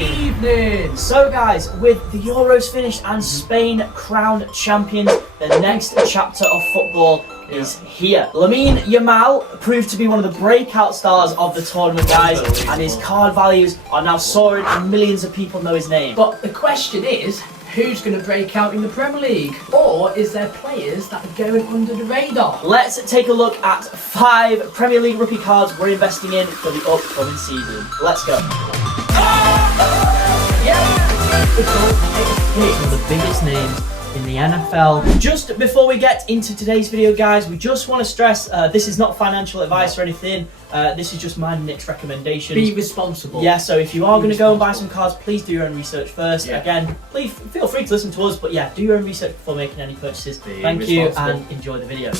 evening. So guys, with the Euros finished and Spain crowned champions, the next chapter of football is here. Lamine Yamal proved to be one of the breakout stars of the tournament, guys, and his card values are now soaring and millions of people know his name. But the question is, who's going to break out in the Premier League? Or is there players that are going under the radar? Let's take a look at 5 Premier League rookie cards we're investing in for the upcoming season. Let's go. One of the biggest names in the NFL. Just before we get into today's video, guys, we just want to stress this is not financial advice or anything. This is just my and Nick's recommendations. Be responsible. Yeah, so if you are going to go and buy some cards, please do your own research first. Yeah. Again, please feel free to listen to us, but yeah, do your own research before making any purchases. Thank you and enjoy the video.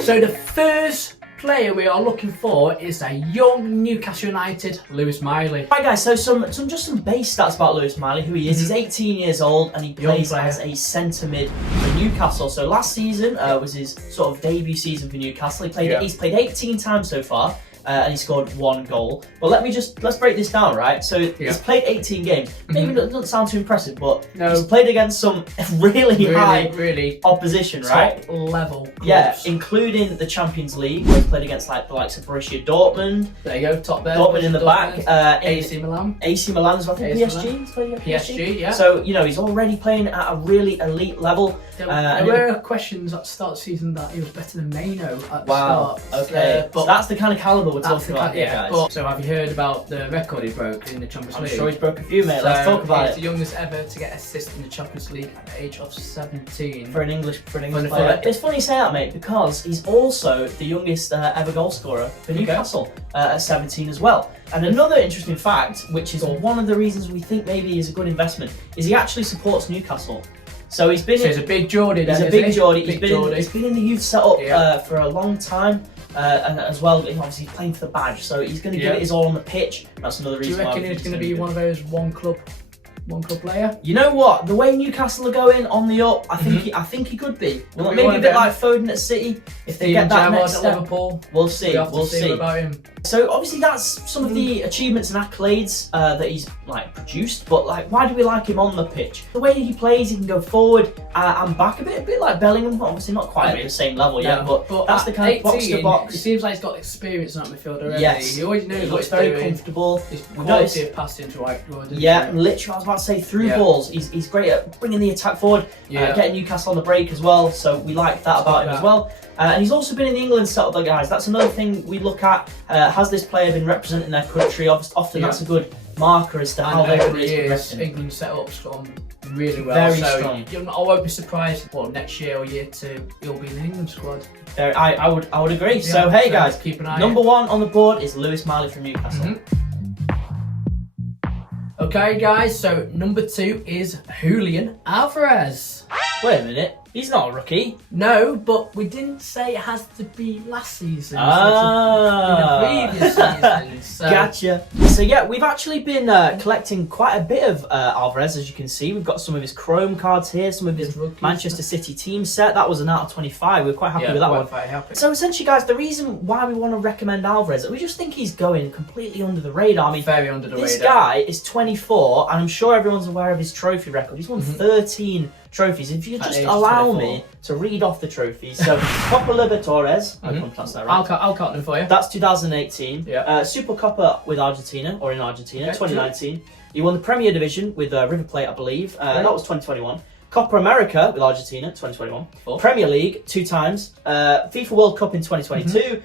So the first player we are looking for is a young Newcastle United Lewis Miley. Right guys, so some base stats about Lewis Miley, who he is. He's 18 years old and he plays as a centre mid for Newcastle. So last season was his sort of debut season for Newcastle. He's played 18 times so far. And he scored 1 goal. But let's break this down, right? So he's played 18 games. Maybe it doesn't sound too impressive, but he's played against some really high opposition, right? Top level clubs. Yeah, including the Champions League, where he's played against like the likes of Borussia Dortmund. There you go, top there. Dortmund in the back. AC Milan. AC Milan as well. I think PSG. He's playing at PSG, yeah. So he's already playing at a really elite level. There were questions at the start of the season that he was better than Maino at the start. Okay, but so that's the kind of calibre we're talking about here, guys. But, so have you heard about the record he broke in the Champions League? I'm sure he's broke a few, mate. So let's talk about it. He's the youngest ever to get assist in the Champions League at the age of 17. For an English player. It's funny you say that, mate, because he's also the youngest ever goal scorer for Newcastle at 17 as well. And another interesting fact, which is one of the reasons we think maybe he's a good investment, is he actually supports Newcastle. So he's a big Geordie. He's a big Geordie. He's been in the youth setup for a long time, and as well, obviously he's playing for the badge. So he's going to give it his all on the pitch. That's another reason. Do you reckon he's going to be one of those one club player? You know what? The way Newcastle are going on the up, I think he could be. Well, maybe a bit like Foden at City. If they get that next step, Liverpool, we'll see. We'll see about him. So obviously that's some of the achievements and accolades that he's produced. But why do we like him on the pitch? The way he plays, he can go forward and back a bit like Bellingham. Obviously not quite at the same level yet, but that's the kind of box to box. It seems like he's got experience in that midfield already. Yes, he always knows what he's very doing. Comfortable. His quality of passing to right forward. Yeah, literally, I was about to say through balls. He's great at bringing the attack forward, getting Newcastle on the break as well. So we like that about him as well. And he's also been in the England setup, guys. That's another thing we look at. Has this player been representing their country? Often that's a good marker as to how their career is progressing. England setup's gone really well. Very strong. I won't be surprised. Next year or year 2, he'll be in the England squad. I would agree. So hey, guys, keep an eye. Number 1 on the board is Lewis Miley from Newcastle. Okay, guys. So number 2 is Julian Alvarez. Wait a minute. He's not a rookie. No, but we didn't say it has to be last season. In the previous season. So. Gotcha. So yeah, we've actually been collecting quite a bit of Alvarez, as you can see. We've got some of his Chrome cards here, some of his Manchester City team set. That was an out of 25. We're quite happy with that one. Happy. So essentially, guys, the reason why we want to recommend Alvarez, we just think he's going completely under the radar. I mean, very under the radar. This guy is 24, and I'm sure everyone's aware of his trophy record. He's won 13 trophies. If you just allow me to read off the trophies. So Copa Libertadores, I can't pronounce that right. I'll count them for you. That's 2018. Super Copa with Argentina, or in Argentina, 2019. He won the Premier Division with River Plate, I believe. That was 2021. Copa America with Argentina, 2021. Premier League 2 times. FIFA World Cup in 2022.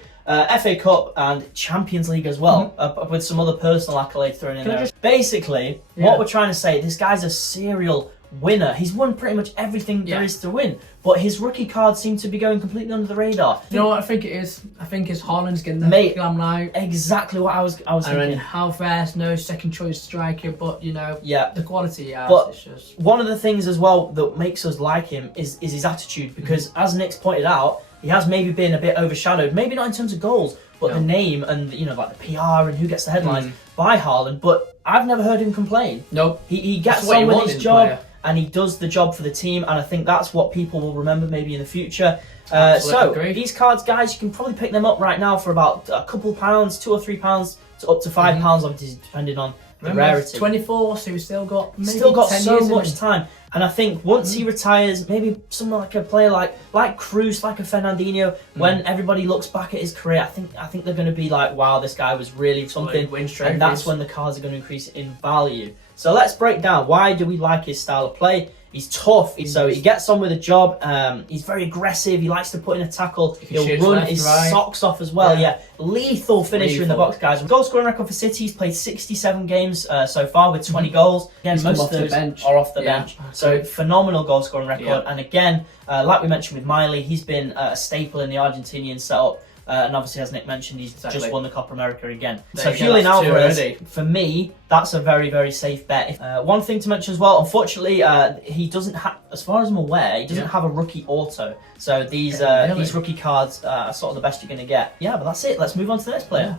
FA Cup and Champions League as well, with some other personal accolades thrown in there. Basically, what we're trying to say, this guy's a serial winner. He's won pretty much everything there is to win, but his rookie cards seem to be going completely under the radar. You know what I think it is? I think it's Haaland's getting the glam now. Exactly what I was thinking. And Alvarez, no second choice striker, but the quality he has. But it's just one of the things as well that makes us like him is his attitude, because as Nick's pointed out, he has maybe been a bit overshadowed, maybe not in terms of goals, but the name and like the PR and who gets the headlines by Haaland. But I've never heard him complain. Nope. He gets on with his job. And he does the job for the team, and I think that's what people will remember maybe in the future. So agree. These cards, guys, you can probably pick them up right now for about a couple pounds, £2 or £3 So up to £5, obviously, depending on the rarity. 24, so we've still got maybe Still got 10 so years much time. And I think once he retires, maybe someone like a player like Cruz, like a Fernandinho, when everybody looks back at his career, I think they're going to be like, wow, this guy was really something. And that's when the cards are going to increase in value. So let's break down, why do we like his style of play? He's tough, so he gets on with the job. He's very aggressive. He likes to put in a tackle. He'll run left, his right. socks off as well. Yeah, lethal finisher in the box, guys. Goal scoring record for City. He's played 67 games so far with 20 goals. Again, most of those are off the bench. So phenomenal goal scoring record. And again, like we mentioned with Miley, he's been a staple in the Argentinian setup. And obviously, as Nick mentioned, he's just won the Copa America again. So Julian Alvarez, for me, that's a very, very safe bet. One thing to mention as well, unfortunately, he doesn't have, as far as I'm aware, he doesn't have a rookie auto. So these rookie cards are sort of the best you're going to get. Yeah, but that's it. Let's move on to the next player.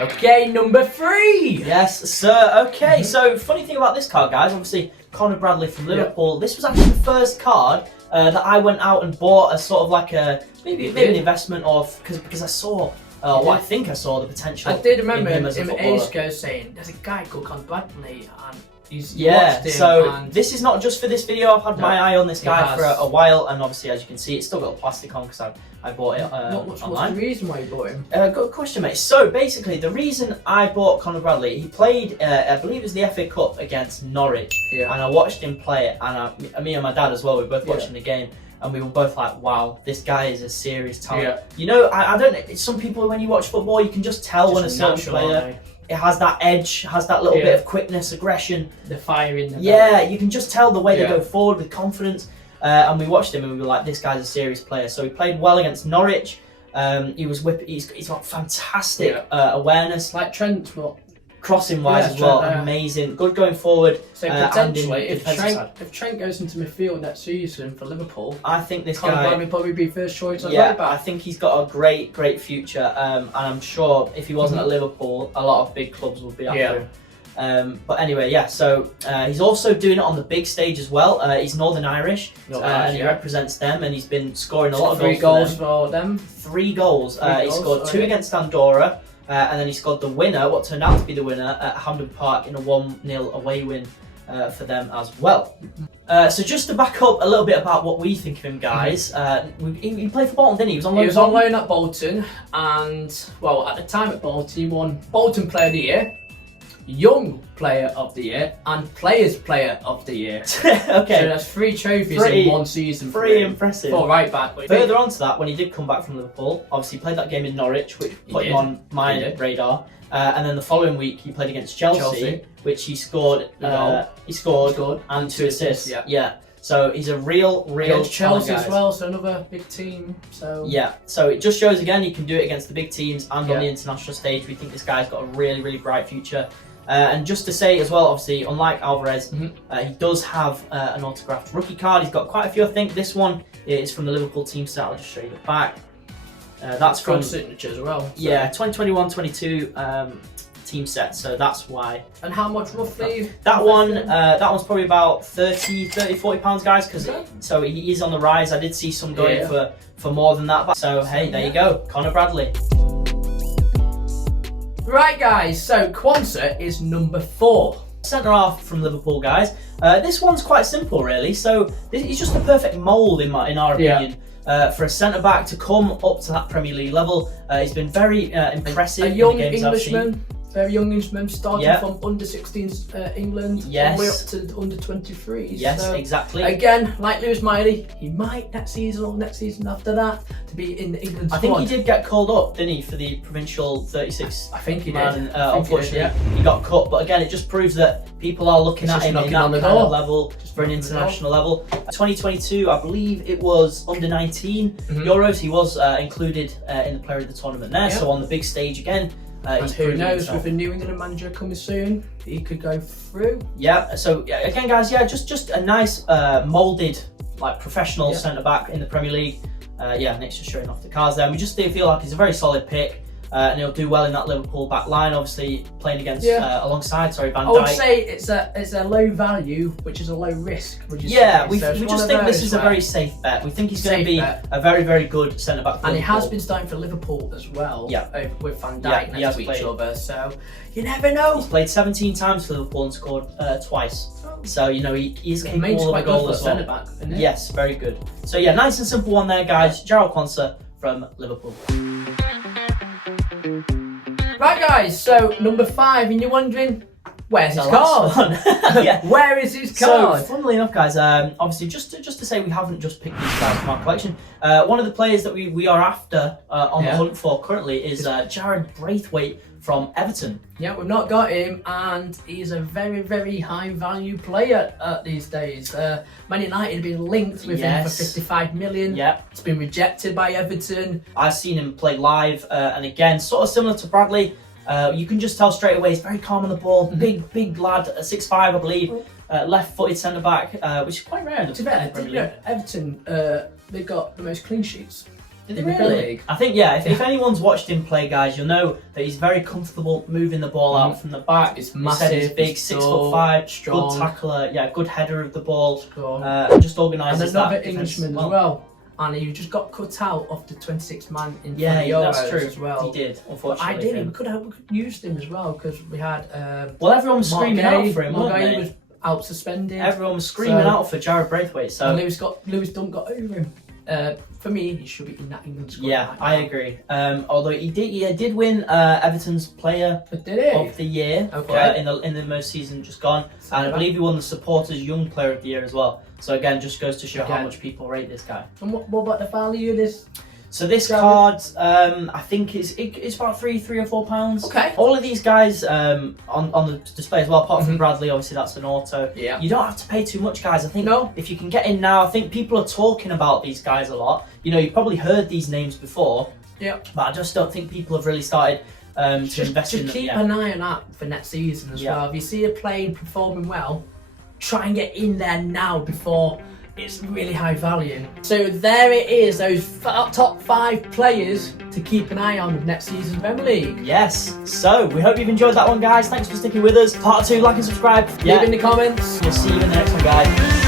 Okay, number 3. Yes, sir. Okay, so funny thing about this card, guys, obviously, Conor Bradley from Liverpool. This was actually the first card that I went out and bought as sort of like a maybe an investment of because I saw I think I saw the potential. I did remember him as a him footballer. ages ago saying there's a guy called Conor Bradley and he's yeah. watched him So and this is not just for this video. I've had my eye on this guy for a while, and obviously, as you can see, it's still got plastic on because I bought it what's online. the reason why you bought him? Good question, mate. So basically, the reason I bought Conor Bradley, he played, I believe it was the FA Cup against Norwich, and I watched him play it, and me and my dad as well, we were both watching the game, and we were both like, wow, this guy is a serious talent. You know, I don't know, some people, when you watch football, you can just tell when a certain player, it has that edge, has that little bit of quickness, aggression. The fire in the you can just tell the way they go forward with confidence. And we watched him and we were like, this guy's a serious player. So he played well against Norwich. He's got fantastic awareness. Like Trent, but crossing wise as well, amazing. Good going forward. So potentially, if Trent goes into midfield next season for Liverpool, I think this Conor guy Bradley will probably be first choice on right back. I think he's got a great future. And I'm sure if he wasn't at Liverpool, a lot of big clubs would be after him. But anyway, so he's also doing it on the big stage as well. He's Northern Irish, and he represents them, and he's been scoring a lot of goals. 3 goals for them. 3 goals. He scored 2 against Andorra, and then he scored the winner, what turned out to be the winner, at Hampden Park in a 1-0 away win for them as well. So just to back up a little bit about what we think of him, guys, he played for Bolton, didn't he? He was on loan at Bolton, and well, at the time at Bolton, he won Bolton Player of the Year, Young Player of the Year, and Players Player of the Year. Okay. So that's 3 trophies in one season. Pretty impressive. For right back. Further on to that, when he did come back from Liverpool, obviously he played that game in Norwich, which put him on my radar. And then the following week he played against Chelsea. Which he scored. He scored and 2 assists. Yeah. So he's a real Chelsea as well, so another big team. So so it just shows again he can do it against the big teams and on the international stage. We think this guy's got a really bright future. And just to say as well, obviously, unlike Alvarez, he does have an autographed rookie card. He's got quite a few, I think. This one is from the Liverpool team set. I'll just show you the back. That's from signature as well. So. 2021-22 team set. So that's why. And how much roughly? That one's probably about 40 pounds, guys. Because so he is on the rise. I did see some going for more than that. So hey, there you go, Conor Bradley. Right, guys, so Quansah is number 4. Centre half from Liverpool, guys. This one's quite simple, really. So he's just the perfect mould, in our opinion, for a centre back to come up to that Premier League level. He's been very impressive. A young in the games Englishman. I've seen. Very young Englishman, starting from under 16s England, all the way up to under 23s. Yes, so, exactly. Again, like Lewis Miley, he might next season or next season after that to be in the England squad. I think he did get called up, didn't he, for the provincial 36? I think he did. Unfortunately, he got cut. But again, it just proves that people are looking at him in that kind of level for an international level. 2022, I believe it was under 19 Euros. He was included in the player of the tournament there. So on the big stage again. And who knows, with a New England manager coming soon, he could go through. So again, guys, just a nice moulded, like professional centre back in the Premier League. Nick's just showing off the cards there. And we just feel like he's a very solid pick. and he'll do well in that Liverpool back line. Obviously, playing against alongside Van Dijk. I would say it's a low value, which is a low risk. Would you yeah, say? we So just think this is a very safe bet. We think he's going to be a very, very good centre back. And he has been starting for Liverpool as well. Yeah, with Van Dijk next to each other. So you never know. He's played 17 times for Liverpool and scored twice. So, you know, he's capable of a goal as well. Centre-back, isn't it? Yes, very good. So, yeah, nice and simple one there, guys. Jarrell Quansah from Liverpool. Right, guys, so number 5, and you're wondering, where's his card? Yeah. Where is his card? So, funnily enough, guys, obviously, just to say we haven't just picked these guys from our collection. One of the players that we are after on the hunt for currently is Jarrad Braithwaite from Everton. Yeah, we've not got him, and he's a very, very high value player these days. Man United have been linked with him for 55 million. Yeah. It's been rejected by Everton. I've seen him play live, and again, sort of similar to Bradley. You can just tell straight away he's very calm on the ball. Big lad, 6'5", I believe. Left-footed centre back, which is quite rare in the Premier League. Everton, they've got the most clean sheets. In the Premier League? I think, if anyone's watched him play, guys, you'll know that he's very comfortable moving the ball out from the back. He's massive, he's big, 6'5", strong, good tackler, good header of the ball, just organises that. And another Englishman as well. And he just got cut out of the 26th man in that's true. as well. He did, unfortunately. Ideally, we could have used him as well, because we had... everyone was screaming out for him, weren't they? Was out suspended. Everyone was screaming out for Jarrad Braithwaite. So. And Lewis Dunk got over him. For me, he should be in that England squad. Yeah, I agree. Although he did win Everton's Player of the Year in the most season just gone, and I believe he won the Supporters Young Player of the Year as well. So again, just goes to show how much people rate this guy. And what about the value of this? So this card, I think it's about £3 or £4. Okay. All of these guys on the display as well, apart from Bradley, obviously that's an auto. Yeah. You don't have to pay too much, guys. I think if you can get in now, I think people are talking about these guys a lot. You know, you've probably heard these names before. Yeah. But I just don't think people have really started to invest in them. Just keep an eye on that for next season as well. If you see a player performing well, try and get in there now before it's really high value. So there it is, those top 5 players to keep an eye on of next season's Premier League. Yes, so we hope you've enjoyed that one, guys. Thanks for sticking with us. Part 2, like and subscribe. Leave in the comments. We'll see you in the next one, guys.